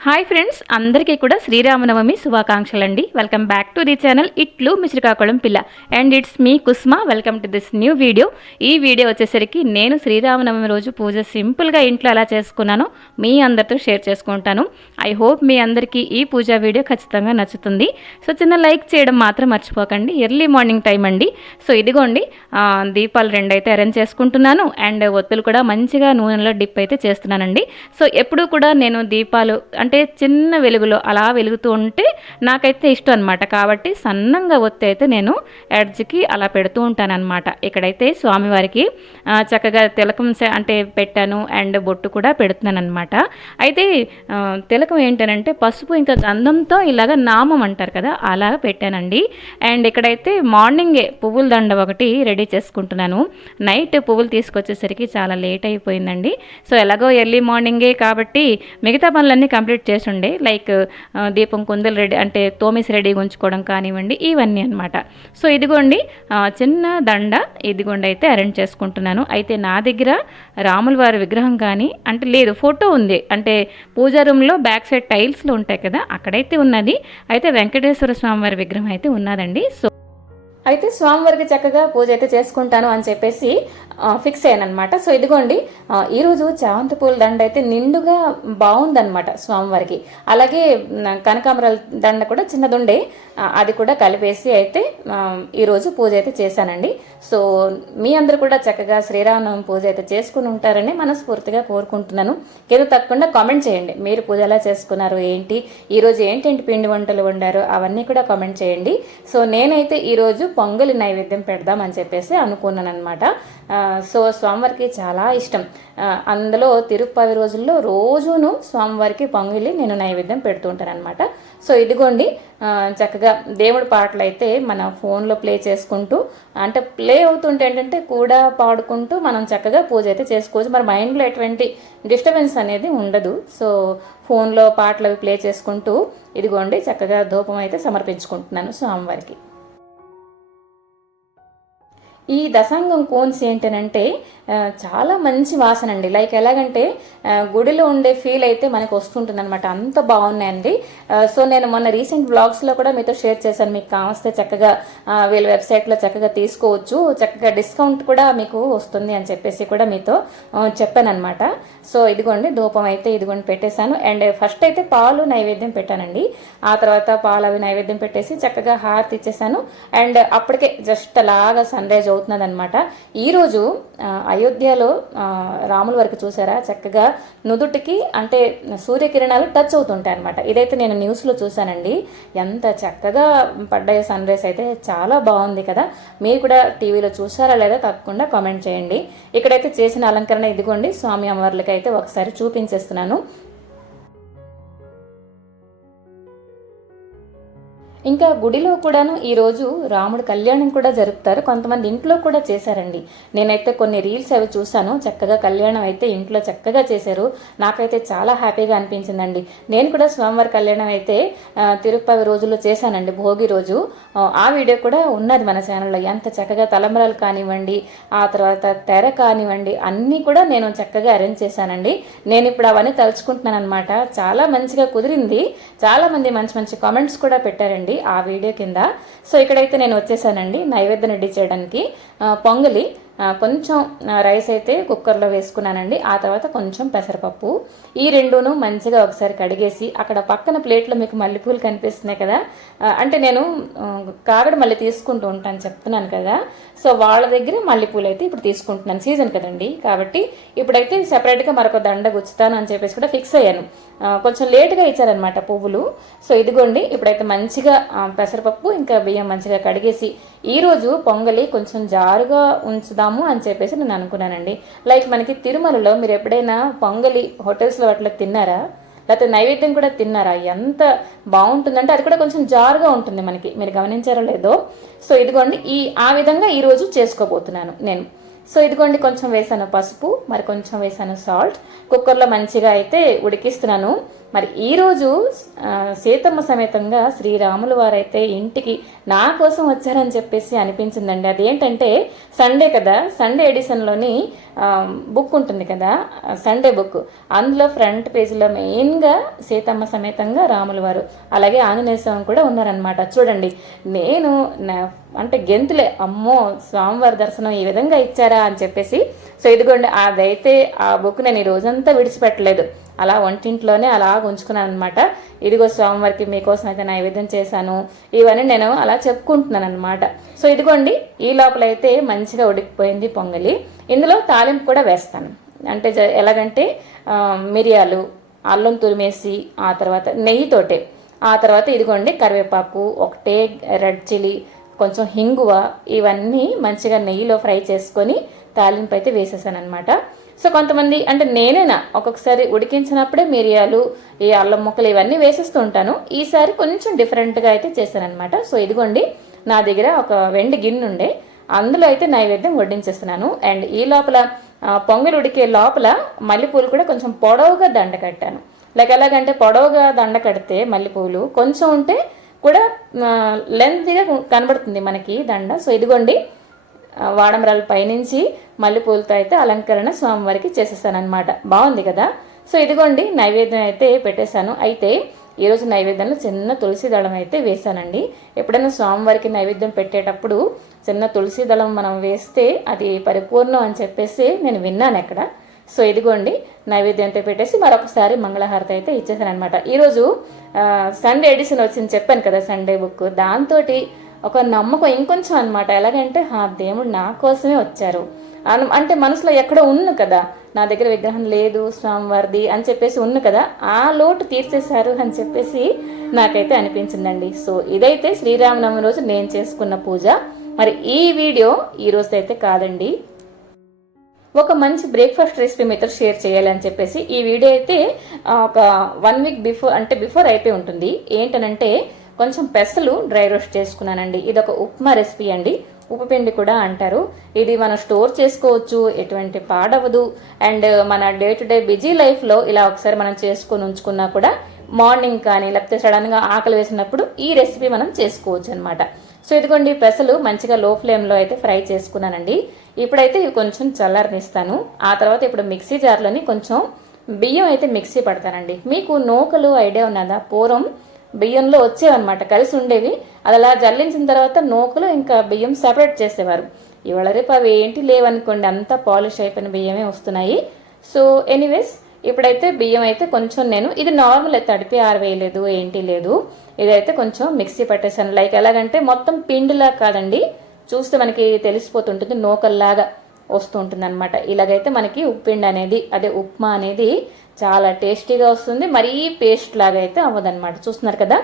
Hi friends, అందరికీ కూడా శ్రీరామనవమి శుభాకాంక్షలు అండి. Welcome back to the channel ఇట్లు మీ శ్రీకాకుళం పిల్ల and it's me Kusma. Welcome to this new video. ఈ వీడియో వచ్చేసరికి నేను శ్రీరామనవమి రోజు పూజ సింపుల్గా ఇంట్లో ఎలా చేసుకున్నానో మీ అందరితో షేర్ చేసుకుంటాను. ఐ హోప్ మీ అందరికీ ఈ పూజా వీడియో ఖచ్చితంగా నచ్చుతుంది. సో చిన్న లైక్ చేయడం మాత్రం మర్చిపోకండి. ఎర్లీ మార్నింగ్ టైం అండి. సో ఇదిగోండి, దీపాలు 2 అయితే అరేంజ్ చేసుకుంటున్నాను అండ్ ఒత్తులు కూడా మంచిగా నూనెలో డిప్ అయితే చేస్తున్నానండి. సో ఎప్పుడూ కూడా నేను దీపాలు అంటే చిన్న వెలుగులో అలా వెలుగుతూ ఉంటే నాకైతే ఇష్టం అనమాట. కాబట్టి సన్నంగా ఒత్తి అయితే నేను ఎడ్జ్కి అలా పెడుతూ ఉంటాను అనమాట. ఇక్కడైతే స్వామివారికి చక్కగా తిలకం అంటే పెట్టాను అండ్ బొట్టు కూడా పెడుతున్నాను అనమాట. అయితే తిలకం ఏంటనంటే పసుపు ఇంకా గంధంతో ఇలాగ నామం అంటారు కదా, అలా పెట్టానండి. అండ్ ఇక్కడైతే మార్నింగే పువ్వుల దండ ఒకటి రెడీ చేసుకుంటున్నాను. నైట్ పువ్వులు తీసుకొచ్చేసరికి చాలా లేట్ అయిపోయిందండి. సో ఎలాగో ఎర్లీ మార్నింగే కాబట్టి మిగతా పనులన్నీ కంప్లీట్ చేస్తుండే, లైక్ దీపం కుందలు రెడీ అంటే తోమిసి రెడీగా ఉంచుకోవడం కానివ్వండి, ఇవన్నీ అనమాట. సో ఇదిగోండి చిన్న దండ ఇదిగోండి అయితే అరేంజ్ చేసుకుంటున్నాను. అయితే నా దగ్గర రాముల వారి విగ్రహం కానీ అంటే లేదు, ఫోటో ఉంది. అంటే పూజా రూమ్లో బ్యాక్ సైడ్ టైల్స్లో ఉంటాయి కదా, అక్కడైతే ఉన్నది. అయితే వెంకటేశ్వర స్వామి వారి విగ్రహం అయితే ఉన్నదండి. సో అయితే స్వామివారికి చక్కగా పూజ అయితే చేసుకుంటాను అని చెప్పేసి ఫిక్స్ అయ్యాను అనమాట. సో ఇదిగోండి ఈరోజు చామంతి పూల దండ అయితే నిండుగా బాగుందనమాట స్వామివారికి. అలాగే కనకాంబరాల దండ కూడా చిన్నదుండే, అది కూడా కలిపేసి అయితే ఈరోజు పూజ అయితే చేశానండి. సో మీ అందరూ కూడా చక్కగా శ్రీరామనవమి పూజ అయితే చేసుకుని ఉంటారని మనస్ఫూర్తిగా కోరుకుంటున్నాను. కింద తప్పకుండా కామెంట్ చేయండి, మీరు పూజ ఎలా చేసుకున్నారు, ఏంటి ఈరోజు ఏంటేంటి పిండి వంటలు వండారు అవన్నీ కూడా కామెంట్ చేయండి. సో నేనైతే ఈరోజు పొంగలి నైవేద్యం పెడదామని చెప్పేసి అనుకున్నాను అనమాట. సో స్వామివారికి చాలా ఇష్టం. అందులో తిరుపతి రోజుల్లో రోజును స్వామివారికి పొంగలి నేను నైవేద్యం పెడుతుంటాను అనమాట. సో ఇదిగోండి చక్కగా దేవుడి పాటలు అయితే మన ఫోన్లో ప్లే చేసుకుంటూ అంటే ప్లే అవుతుంటే ఏంటంటే కూడా పాడుకుంటూ మనం చక్కగా పూజ అయితే చేసుకోవచ్చు. మరి మైండ్లో ఎటువంటి డిస్టర్బెన్స్ అనేది ఉండదు. సో ఫోన్లో పాటలు అవి ప్లే చేసుకుంటూ ఇదిగోండి చక్కగా ధూపం అయితే సమర్పించుకుంటున్నాను స్వామివారికి. ఈ దశాంగం కోన్స్ ఏంటనంటే చాలా మంచి వాసన అండి. లైక్ ఎలాగంటే గుడిలో ఉండే ఫీల్ అయితే మనకు వస్తుంటుంది అనమాట, అంత బాగున్నాయండి. సో నేను మొన్న రీసెంట్ బ్లాగ్స్లో కూడా మీతో షేర్ చేశాను. మీకు కావస్తే చక్కగా వీళ్ళ వెబ్సైట్లో చక్కగా తీసుకోవచ్చు, చక్కగా డిస్కౌంట్ కూడా మీకు వస్తుంది అని చెప్పేసి కూడా మీతో చెప్పాను అనమాట. సో ఇదిగోండి ధూపం అయితే ఇదిగోండి పెట్టేశాను. అండ్ ఫస్ట్ అయితే పాలు నైవేద్యం పెట్టానండి. ఆ తర్వాత పాలు అవి నైవేద్యం పెట్టేసి చక్కగా హారతి ఇచ్చేసాను. అండ్ అప్పటికే జస్ట్ అలాగా సన్ రైజ్ అవుతున్నది అనమాట. ఈరోజు అయోధ్యలో రాముల వరకు చూసారా చక్కగా నుదుటికి అంటే సూర్యకిరణాలు టచ్ అవుతుంటాయి అనమాట. ఇదైతే నేను న్యూస్లో చూశానండి. ఎంత చక్కగా పడ్డాయో సన్ రైజ్ అయితే, చాలా బాగుంది కదా. మీరు కూడా టీవీలో చూసారా లేదా తప్పకుండా కామెంట్ చేయండి. ఇక్కడైతే చేసిన అలంకరణ ఇదిగోండి స్వామి అమ్మవార్లకి అయితే ఒకసారి చూపించేస్తున్నాను. ఇంకా గుడిలో కూడాను ఈరోజు రాముడు కళ్యాణం కూడా జరుపుతారు. కొంతమంది ఇంట్లో కూడా చేశారండి. నేనైతే కొన్ని రీల్స్ అవి చూశాను. చక్కగా కళ్యాణం అయితే ఇంట్లో చక్కగా చేశారు. నాకైతే చాలా హ్యాపీగా అనిపించిందండి. నేను కూడా స్వామివారి కళ్యాణం అయితే తిరుపతి రోజుల్లో చేశానండి, భోగి రోజు. ఆ వీడియో కూడా ఉన్నది మన ఛానల్లో. ఎంత చక్కగా తలంబ్రాలు కానివ్వండి, ఆ తర్వాత తెర కానివ్వండి, అన్నీ కూడా నేను చక్కగా అరేంజ్ చేశానండి. నేను ఇప్పుడు అవన్నీ తలుచుకుంటున్నాను అనమాట. చాలా మంచిగా కుదిరింది. చాలా మంది మంచి మంచి కామెంట్స్ కూడా పెట్టారండి ఆ వీడియో కింద. సో ఇక్కడైతే నేను వచ్చేసానండి నైవేద్యం రెడీ చేయడానికి. పొంగలి కొంచెం రైస్ అయితే కుక్కర్లో వేసుకున్నానండి. ఆ తర్వాత కొంచెం పెసరపప్పు, ఈ రెండును మంచిగా ఒకసారి కడిగేసి అక్కడ పక్కన ప్లేట్లో మీకు మల్లెపూలు కనిపిస్తున్నాయి కదా, అంటే నేను కాగడ మళ్ళీ తీసుకుంటూ ఉంటాను చెప్తున్నాను కదా. సో వాళ్ళ దగ్గర మల్లెపూలు అయితే ఇప్పుడు తీసుకుంటున్నాను, సీజన్ కదండి. కాబట్టి ఇప్పుడైతే సెపరేట్గా మరొక దండ గుచ్చుతాను అని చెప్పేసి కూడా ఫిక్స్ అయ్యాను. కొంచెం లేట్గా ఇచ్చారనమాట పువ్వులు. సో ఇదిగోండి ఇప్పుడైతే మంచిగా పెసరపప్పు ఇంకా బియ్యం మంచిగా కడిగేసి ఈరోజు పొంగలి కొంచెం జారుగా ఉంచుదాము అని చెప్పేసి నేను అనుకున్నానండి. లైక్ మనకి తిరుమలలో మీరు ఎప్పుడైనా పొంగలి హోటల్స్లో వాటిలో తిన్నారా, లేకపోతే నైవేద్యం కూడా తిన్నారా? ఎంత బాగుంటుందంటే అది కూడా కొంచెం జారుగా ఉంటుంది మనకి, మీరు గమనించారో లేదో. సో ఇదిగోండి ఆ విధంగా ఈరోజు చేసుకోబోతున్నాను నేను. సో ఇదిగోండి కొంచెం వేసాను పసుపు, మరి కొంచెం వేసాను సాల్ట్. కుక్కర్లో మంచిగా అయితే ఉడికిస్తున్నాను. మరి ఈరోజు సీతమ్మ సమేతంగా శ్రీరాముల వారైతే ఇంటికి నా కోసం వచ్చారని చెప్పేసి అనిపించిందండి. అదేంటంటే సండే కదా, సండే ఎడిషన్లోని బుక్ ఉంటుంది కదా, సండే బుక్, అందులో ఫ్రంట్ పేజీలో మెయిన్గా సీతమ్మ సమేతంగా రాముల వారు అలాగే ఆంజనేయ స్వామి కూడా ఉన్నారనమాట. చూడండి, నేను అంటే గెంతులే, అమ్మో స్వామివారి దర్శనం ఈ విధంగా ఇచ్చారా అని చెప్పేసి. సో ఇదిగోండి, అదైతే ఆ బుక్ నేను ఈ రోజంతా విడిచిపెట్టలేదు, అలా వంటింట్లోనే అలా ఉంచుకున్నాను అనమాట. ఇదిగో స్వామివారికి మీకోసం అయితే నైవేద్యం చేశాను, ఇవన్నీ నేను అలా చెప్పుకుంటున్నాను అనమాట. సో ఇదిగోండి, ఈ లోపల అయితే మంచిగా ఉడికిపోయింది పొంగలి. ఇందులో తాలింపు కూడా వేస్తాను. అంటే ఎలాగంటే మిరియాలు, అల్లం తురిమేసి, ఆ తర్వాత నెయ్యితోటే, ఆ తర్వాత ఇదిగోండి కరివేపాకు, ఒకటే రెడ్ చిల్లీ, కొంచెం హింగువ, ఇవన్నీ మంచిగా నెయ్యిలో ఫ్రై చేసుకొని తాలింపు అయితే వేసేసాను అనమాట. సో కొంతమంది అంటే నేనేనా ఒక్కొక్కసారి ఉడికించినప్పుడే మిరియాలు, ఈ అల్లం ముక్కలు ఇవన్నీ వేసేస్తూ ఉంటాను. ఈసారి కొంచెం డిఫరెంట్గా అయితే చేశాను అనమాట. సో ఇదిగోండి, నా దగ్గర ఒక వెండి గిన్నె ఉండే, అందులో అయితే నైవేద్యం వడ్డించేస్తున్నాను. అండ్ ఈ లోపల పొంగల్ ఉడికే లోపల మల్లెపూలు కూడా కొంచెం పొడవుగా దండ కట్టాను. లైక్ ఎలాగంటే పొడవుగా దండ కడితే మల్లెపూలు కొంచెం ఉంటే కూడా లెంత్గా కనబడుతుంది మనకి దండ. సో ఇదిగోండి, వాడమరాల పైనుంచి మల్లెపూలతో అయితే అలంకరణ స్వామివారికి చేసేసాను అనమాట. బాగుంది కదా. సో ఇదిగోండి, నైవేద్యం అయితే పెట్టేశాను. అయితే ఈరోజు నైవేద్యంలో చిన్న తులసి దళం అయితే వేసానండి. ఎప్పుడైనా స్వామివారికి నైవేద్యం పెట్టేటప్పుడు చిన్న తులసి దళం మనం వేస్తే అది పరిపూర్ణం అని చెప్పేసి నేను విన్నాను ఎక్కడ. సో ఇదిగోండి, నైవేద్యం అయితే పెట్టేసి మరొకసారి మంగళహారతి అయితే ఇచ్చేసాను అనమాట. ఈరోజు సండే ఎడిషన్ వచ్చింది చెప్పాను కదా, సండే బుక్, దాంతో ఒక నమ్మకం ఇంకొంచెం అనమాట. ఎలాగంటే దేవుడు నా కోసమే వచ్చారు అంటే మనసులో ఎక్కడో ఉంది కదా, నా దగ్గర విగ్రహం లేదు స్వామివారిది అని చెప్పేసి ఉంది కదా, ఆ లోటు తీర్చేశారు అని చెప్పేసి నాకైతే అనిపించిందండి. సో ఇదైతే శ్రీరామనవమి రోజు నేను చేసుకున్న పూజ. మరి ఈ వీడియో ఈ రోజు అయితే కాదండి, ఒక మంచి బ్రేక్ఫాస్ట్ రెసిపీ మీతో షేర్ చేయాలని చెప్పేసి ఈ వీడియో అయితే ఒక 1 వీక్ బిఫోర్, అంటే బిఫోర్ అయిపోయి ఉంటుంది. ఏంటనంటే కొంచెం పెసలు డ్రై రోస్ట్ చేసుకున్నానండి. ఇది ఒక ఉప్మా రెసిపీ అండి, ఉప్పు పిండి కూడా అంటారు. ఇది మనం స్టోర్ చేసుకోవచ్చు, ఎటువంటి పాడవదు. అండ్ మన డే టు డే బిజీ లైఫ్లో ఇలా ఒకసారి మనం చేసుకొని ఉంచుకున్నా కూడా మార్నింగ్ కానీ లేకపోతే సడన్గా ఆకలి వేసినప్పుడు ఈ రెసిపీ మనం చేసుకోవచ్చు అనమాట. సో ఇదిగోండి, పెసలు మంచిగా లో ఫ్లేమ్లో అయితే ఫ్రై చేసుకున్నానండి. ఇప్పుడైతే ఇవి కొంచెం చల్లారనిస్తాను. ఆ తర్వాత ఇప్పుడు మిక్సీ జార్లోని కొంచెం బియ్యం అయితే మిక్సీ పడతానండి. మీకు నూకలు ఐడియా ఉన్నదా? పూర్వం బియ్యంలో వచ్చేవన్నమాట, కలిసి ఉండేవి. అది అలా జల్లించిన తర్వాత నూకలు ఇంకా బియ్యం సెపరేట్ చేసేవారు. ఇవాళ రేపు అవి ఏంటి లేవనుకోండి, అంతా పాలిష్ అయిపోయిన బియ్యమే వస్తున్నాయి. సో ఎనీవేస్, ఇప్పుడైతే బియ్యం అయితే కొంచెం నేను ఇది నార్మల్ తడిపి ఆరవేయలేదు, ఏంటి లేదు, ఇదైతే కొంచెం మిక్సీ పట్టేసాను. లైక్ ఎలాగంటే మొత్తం పిండిలా కాదండి, చూస్తే మనకి తెలిసిపోతుంటుంది, నూకల్లాగా వస్తూ ఉంటుంది అనమాట. ఇలాగైతే మనకి ఉప్పిండి అనేది, అదే ఉప్మా అనేది చాలా టేస్టీగా వస్తుంది. మరీ పేస్ట్ లాగా అయితే అవ్వదన్నమాట. చూస్తున్నారు కదా,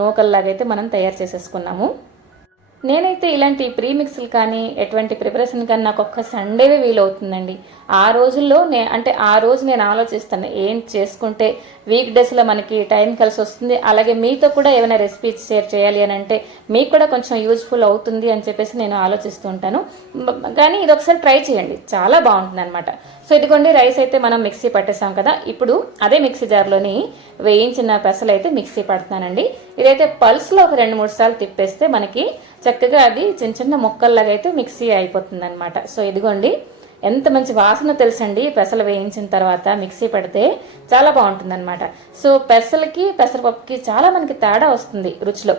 నూకల్లాగా అయితే మనం తయారు చేసేసుకున్నాము. నేనైతే ఇలాంటి ప్రీమిక్స్లు కానీ ఎటువంటి ప్రిపరేషన్ కానీ నాకు ఒక్క సండేవే వీలవుతుందండి. ఆ రోజుల్లో అంటే ఆ రోజు నేను ఆలోచిస్తాను ఏం చేసుకుంటే వీక్ డేస్లో మనకి టైం కలిసి వస్తుంది, అలాగే మీతో కూడా ఏమైనా రెసిపీస్ షేర్ చేయాలి అని అంటే మీకు కూడా కొంచెం యూజ్ఫుల్ అవుతుంది అని చెప్పేసి నేను ఆలోచిస్తూ ఉంటాను. కానీ ఇది ఒకసారి ట్రై చేయండి, చాలా బాగుంటుంది అనమాట. సో ఇదిగోండి, రైస్ అయితే మనం మిక్సీ పట్టేసాం కదా, ఇప్పుడు అదే మిక్సీ జార్లోని వేయించిన పెసలు అయితే మిక్సీ పడుతున్నానండి. ఇదైతే పల్స్లో ఒక 2-3 సార్లు తిప్పేస్తే మనకి చక్కగా అది చిన్న చిన్న ముక్కల్లాగా అయితే మిక్సీ అయిపోతుంది అనమాట. సో ఇదిగోండి, ఎంత మంచి వాసన తెలుసండి పెసలు వేయించిన తర్వాత మిక్సీ పడితే చాలా బాగుంటుంది అనమాట. సో పెసలకి పెసరపప్పుకి చాలా మనకి తేడా వస్తుంది రుచిలో.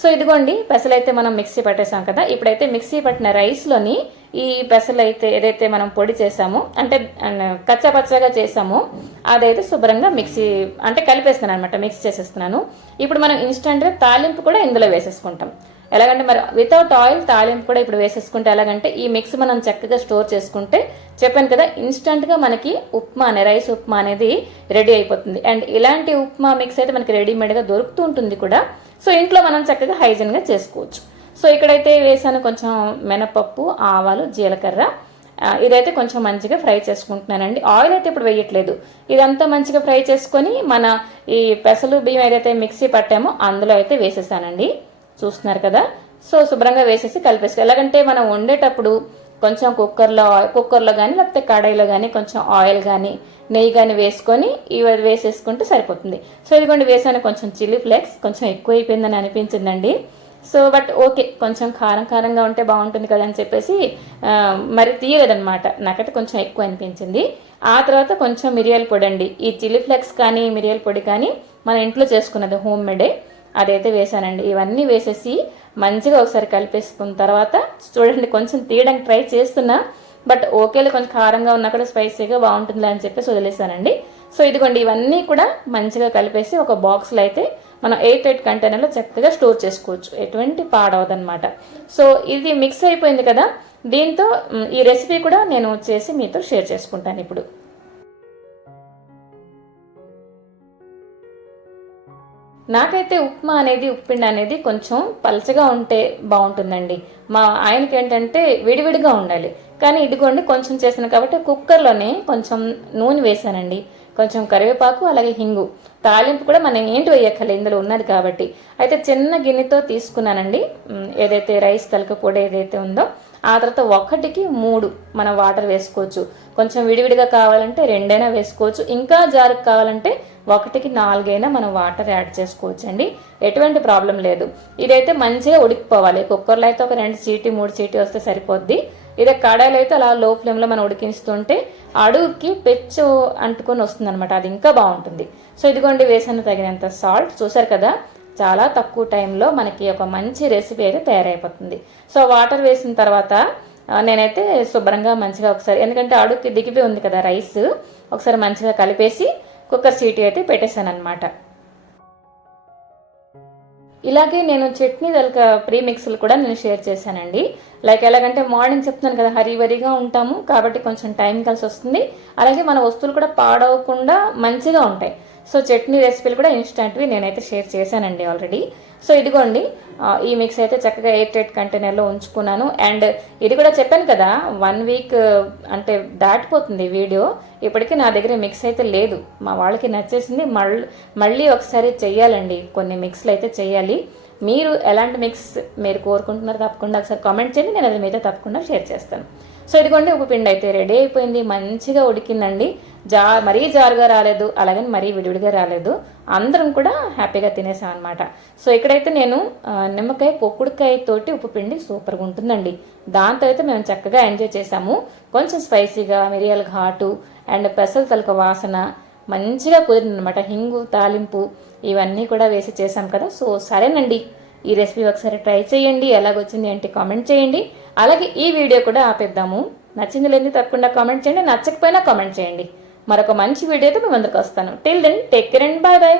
సో ఇదిగోండి, పెసలు అయితే మనం మిక్సీ పట్టేసాం కదా, ఇప్పుడైతే మిక్సీ పట్టిన రైస్లోని ఈ పెసలు అయితే ఏదైతే మనం పొడి చేసామో, అంటే కచ్చాపచ్చాగా చేసామో అదైతే శుభ్రంగా మిక్సీ అంటే కలిపేస్తున్నాను అనమాట, మిక్స్ చేసేస్తున్నాను. ఇప్పుడు మనం ఇన్స్టెంట్గా తాలింపు కూడా ఇందులో వేసేసుకుంటాం. ఎలాగంటే మరి వితౌట్ ఆయిల్ తాలింపు కూడా ఇప్పుడు వేసేసుకుంటే ఎలాగంటే ఈ మిక్స్ మనం చక్కగా స్టోర్ చేసుకుంటే చెప్పాను కదా, ఇన్స్టెంట్గా మనకి ఉప్మా రైస్ ఉప్మా అనేది రెడీ అయిపోతుంది. అండ్ ఇలాంటి ఉప్మా మిక్స్ అయితే మనకి రెడీమేడ్గా దొరుకుతూ ఉంటుంది కూడా. సో ఇంట్లో మనం చక్కగా హైజీన్గా చేసుకోవచ్చు. సో ఇక్కడైతే వేసాను కొంచెం మినపప్పు, ఆవాలు, జీలకర్ర. ఇదైతే కొంచెం మంచిగా ఫ్రై చేసుకుంటున్నానండి. ఆయిల్ అయితే ఇప్పుడు వేయట్లేదు. ఇదంతా మంచిగా ఫ్రై చేసుకొని మన ఈ పెసలు బియ్యం ఏదైతే మిక్సీ పట్టామో అందులో అయితే వేసేసానండి. చూస్తున్నారు కదా. సో శుభ్రంగా వేసేసి కలిపేసుకో. ఎలాగంటే మనం వండేటప్పుడు కొంచెం కుక్కర్లో కానీ లేకపోతే కడాయిలో కానీ కొంచెం ఆయిల్ కానీ నెయ్యి కానీ వేసుకొని ఇవి వేసేసుకుంటే సరిపోతుంది. సో ఇదిగోండి వేసాను కొంచెం చిల్లీ ఫ్లేక్స్, కొంచెం ఎక్కువ అయిపోయిందని అనిపించిందండి. సో బట్ ఓకే, కొంచెం కారంగా ఉంటే బాగుంటుంది కదా అని చెప్పేసి మరి తీయలేదనమాట, నాకైతే కొంచెం ఎక్కువ అనిపించింది. ఆ తర్వాత కొంచెం మిరియాల పొడి అండి, ఈ చిల్లీ ఫ్లేక్స్ కానీ మిరియాల పొడి కానీ మన ఇంట్లో చేసుకున్నది హోమ్ మేడే, అదైతే వేసానండి. ఇవన్నీ వేసేసి మంచిగా ఒకసారి కలిపేసుకున్న తర్వాత చూడండి, కొంచెం తీయడానికి ట్రై చేస్తున్నా, బట్ ఓకేలే కొంచెం కారంగా ఉన్నా కూడా స్పైసీగా బాగుంటుందిలే అని చెప్పేసి వదిలేసానండి. సో ఇదిగోండి ఇవన్నీ కూడా మంచిగా కలిపేసి ఒక బాక్స్లో అయితే మనం 8 కంటైనర్లో చక్కగా స్టోర్ చేసుకోవచ్చు, ఎటువంటి పాడవదనమాట. సో ఇది మిక్స్ అయిపోయింది కదా, దీంతో ఈ రెసిపీ కూడా నేను చేసి మీతో షేర్ చేసుకుంటాను ఇప్పుడు. నాకైతే ఉప్మా అనేది ఉప్పిండి అనేది కొంచెం పలచగా ఉంటే బాగుంటుందండి. మా ఆయనకి ఏంటంటే విడివిడిగా ఉండాలి. కానీ ఇదిగోండి కొంచెం చేసాను కాబట్టి కుక్కర్లోనే కొంచెం నూనె వేసానండి, కొంచెం కరివేపాకు అలాగే హింగు, తాలింపు కూడా మనం ఏంటి వేయక్కర్లేదు ఇందులో ఉన్నది కాబట్టి. అయితే చిన్న గిన్నెతో తీసుకున్నానండి ఏదైతే రైస్ తలక పొడి ఏదైతే ఉందో. ఆ తర్వాత 1కి 3 మనం వాటర్ వేసుకోవచ్చు, కొంచెం విడివిడిగా కావాలంటే 2 వేసుకోవచ్చు, ఇంకా జారుకు కావాలంటే 1కి 4 మనం వాటర్ యాడ్ చేసుకోవచ్చు అండి, ఎటువంటి ప్రాబ్లం లేదు. ఇదైతే మంచిగా ఉడికిపోవాలి. కుక్కర్లో అయితే ఒక 2 సీటీ 3 సీటీ వస్తే సరిపోద్ది. ఇదే కడాయిలో అయితే అలా లో ఫ్లేమ్లో మనం ఉడికిస్తుంటే అడుగుకి పెచ్చు అంటుకొని వస్తుంది అనమాట, అది ఇంకా బాగుంటుంది. సో ఇదిగోండి వేసాను తగినంత సాల్ట్, చూసారు కదా చాలా తక్కువ టైంలో మనకి ఒక మంచి రెసిపీ అయితే తయారైపోతుంది. సో వాటర్ వేసిన తర్వాత నేనైతే శుభ్రంగా మంచిగా ఒకసారి, ఎందుకంటే అడుగుకి దిగిపోయి ఉంది కదా రైస్, ఒకసారి మంచిగా కలిపేసి కుక్కర్ సీటీ అయితే పెట్టేశాను అనమాట. ఇలాగే నేను చట్నీ తలక ప్రీమిక్స్లు కూడా నేను షేర్ చేశానండి. లైక్ ఎలాగంటే మార్నింగ్ చెప్తున్నాను కదా హరీవరీగా ఉంటాము కాబట్టి కొంచెం టైం కలిసి వస్తుంది, అలాగే మన వస్తువులు కూడా పాడవకుండా మంచిగా ఉంటాయి. సో చట్నీ రెసిపీలు కూడా ఇన్స్టెంట్వి నేనైతే షేర్ చేశానండి ఆల్రెడీ. సో ఇదిగోండి ఈ మిక్స్ అయితే చక్కగా 8 కంటైనర్లో ఉంచుకున్నాను. అండ్ ఇది కూడా చెప్పాను కదా 1 వీక్ అంటే దాటిపోతుంది వీడియో, ఇప్పటికీ నా దగ్గర మిక్స్ అయితే లేదు. మా వాళ్ళకి నచ్చేసింది, మళ్ళీ ఒకసారి చెయ్యాలండి, కొన్ని మిక్స్లు అయితే చెయ్యాలి. మీరు ఎలాంటి మిక్స్ మీరు కోరుకుంటున్నారు తప్పకుండా ఒకసారి కామెంట్ చేయండి, నేను అది మీతో తప్పకుండా షేర్ చేస్తాను. సో ఇదిగోండి ఉప్పు పిండి అయితే రెడీ అయిపోయింది, మంచిగా ఉడికిందండి. మరీ జారుగా రాలేదు, అలాగని మరీ విడివిడిగా రాలేదు, అందరం కూడా హ్యాపీగా తినేసాం అనమాట. సో ఇక్కడైతే నేను నిమ్మకాయ పొక్కుడుకాయ తోటి ఉప్పు పిండి సూపర్గా ఉంటుందండి, దాంతో అయితే మేము చక్కగా ఎంజాయ్ చేసాము. కొంచెం స్పైసీగా మిరియాల ఘాటు అండ్ పెసల తలక వాసన మంచిగా కుదిరిందనమాట, హింగు తాలింపు ఇవన్నీ కూడా వేసి చేసాం కదా. సో సరేనండి, ఈ రెసిపీ ఒకసారి ట్రై చేయండి, ఎలాగొచ్చింది ఏంటి కామెంట్ చేయండి. అలాగే ఈ వీడియో కూడా ఆపేద్దాము, నచ్చింది లేని తప్పకుండా కామెంట్ చేయండి, నచ్చకపోయినా కామెంట్ చేయండి. మరొక మంచి వీడియోతో మీ ముందుకు వస్తాను. Till then take care and bye bye.